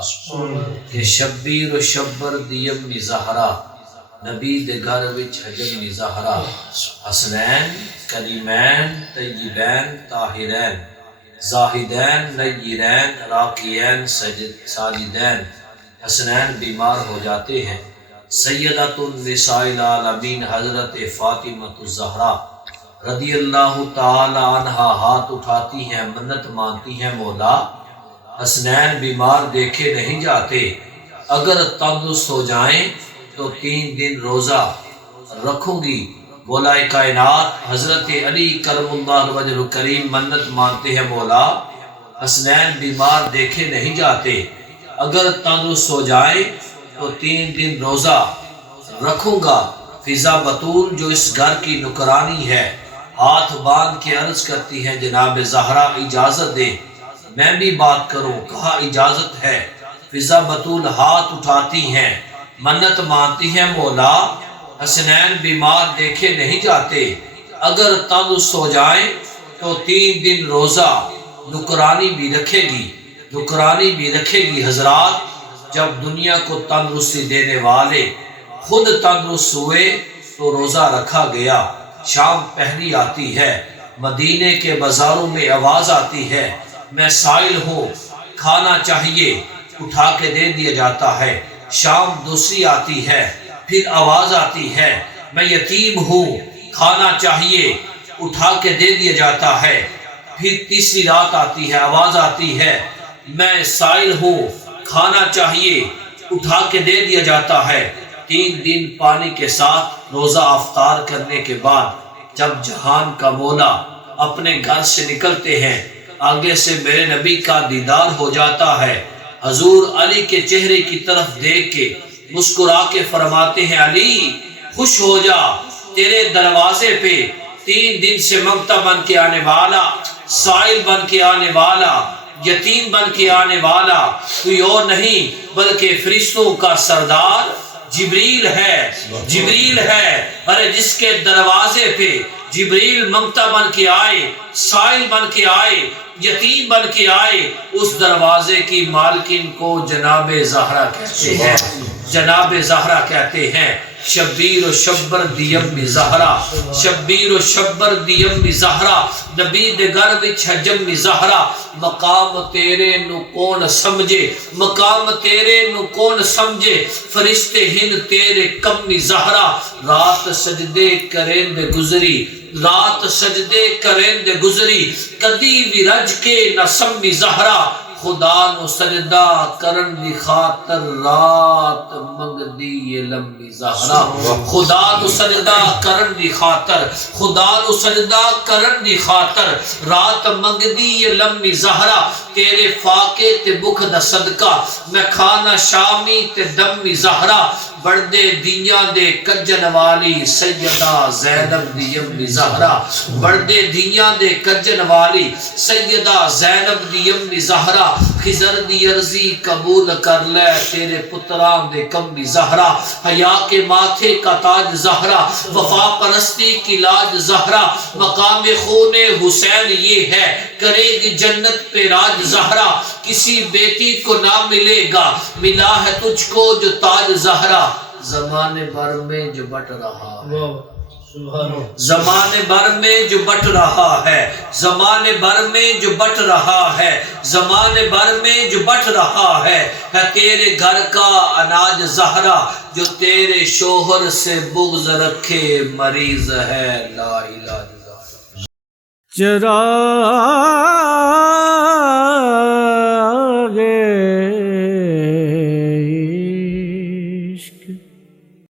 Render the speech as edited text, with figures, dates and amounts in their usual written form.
کہ شبیر و شبر دیم نی زہرا نبی دے گھر وچ حجم نی زہرا حسنین کریمین طیبین طاہرین زاہدین نیرین راکیین ساجدین حسنین بیمار ہو جاتے ہیں سیدۃ النساء العالمین حضرت فاطمہ الزہرا رضی اللہ تعالی عنہا ہاتھ اٹھاتی ہیں منت مانتی ہیں مولا حسنین بیمار دیکھے نہیں جاتے اگر تندرست ہو جائیں تو 3 دن روزہ رکھوں گی مولا کائنات حضرت علی کرم اللہ وجہ الکریم منت مانتے ہیں مولا حسنین بیمار دیکھے نہیں جاتے اگر تندرست ہو جائیں تو 3 دن روزہ رکھوں گا فضا بطول جو اس گھر کی نکرانی ہے ہاتھ باندھ کے عرض کرتی ہے جناب زہرا اجازت دے میں بھی بات کروں کہا اجازت ہے فضا بطول ہاتھ اٹھاتی ہیں منت مانتی ہیں مولا حسنین بیمار دیکھے نہیں جاتے اگر تندرست ہو جائیں تو 3 دن روزہ نکرانی بھی رکھے گی نکرانی بھی رکھے گی حضرات جب دنیا کو تندرستی دینے والے خود تندرست ہوئے تو روزہ رکھا گیا شام پہری آتی ہے مدینے کے بازاروں میں آواز آتی ہے میں سائل ہوں کھانا چاہیے اٹھا کے دے دیا جاتا ہے شام دوسری آتی ہے پھر آواز آتی ہے میں یتیم ہوں کھانا چاہیے اٹھا کے دے دیا جاتا ہے پھر تیسری رات آتی ہے آواز آتی ہے میں سائل ہوں کھانا چاہیے اٹھا کے دے دیا جاتا ہے 3 دن پانی کے ساتھ روزہ افطار کرنے کے بعد جب جہان کا مولا اپنے گھر سے نکلتے ہیں آگے سے میرے نبی کا دیدار ہو جاتا ہے حضور علی کے چہرے کی طرف دیکھ کے مسکرا کے فرماتے ہیں علی خوش ہو جا تیرے دروازے پہ 3 دن سے منگتا بن کے آنے والا سائل بن کے آنے والا یتیم بن کے آنے والا کوئی اور نہیں بلکہ فرشتوں کا سردار جبریل ہے ارے جس کے دروازے پہ جبریل منگتا بن کے آئے سائل بن کے آئے یتیم بن کے آئے اس دروازے کی مالکن کو جناب زہرا کہتے ہیں جناب زہرا کہتے ہیں شبیر و شبر دیم نی زہرا شبیر و شبر دیم نی زہرا نبی دے گھر وچ حجم نی زہرا مقام تیرے نو کون سمجھے مقام تیرے نو کون سمجھے فرشتے ہن تیرے کم نی زہرا رات سجدے کریں دے گزری رات سجدے کریں دے گزری کدی بھی رج کے نہ سمنی زہرا خدا نو سجدہ کرن دی خاطر رات منگ دی لمبی زہرا خدا نو سجدہ کرن دی خاطر خدا نو سجدہ کرن دی خاطر رات منگ دی لمبی زہرا تیرے فاقے تے بکھ دا صدقہ میں کھانا شامی تے دمی زہرا بردے دیاں دے کجن والی سیدہ زینب دی امی زہرا بردے دیاں دے کجن والی سیدہ زینب دی امی زہرا خضر دی عرضی قبول کر لے تیرے پتران دے کمی زہرا حیا کے ماتھے کا تاج زہرا وفا پرستی کی لاج زہرا مقام خون حسین یہ ہے کرے گی جنت پہ راج زہرا کسی بیٹی کو نہ ملے گا ملا ہے تجھ کو جو تاج زہرا زمانے بھر میں جو بٹ رہا ہے زمانے بھر میں جو بٹ رہا ہے زمانے بھر میں جو بٹ رہا ہے زمانے بھر میں جو بٹ رہا ہے تیرے گھر کا اناج زہرا جو تیرے شوہر سے بغض رکھے مریض ہے لا الہ الا اللہ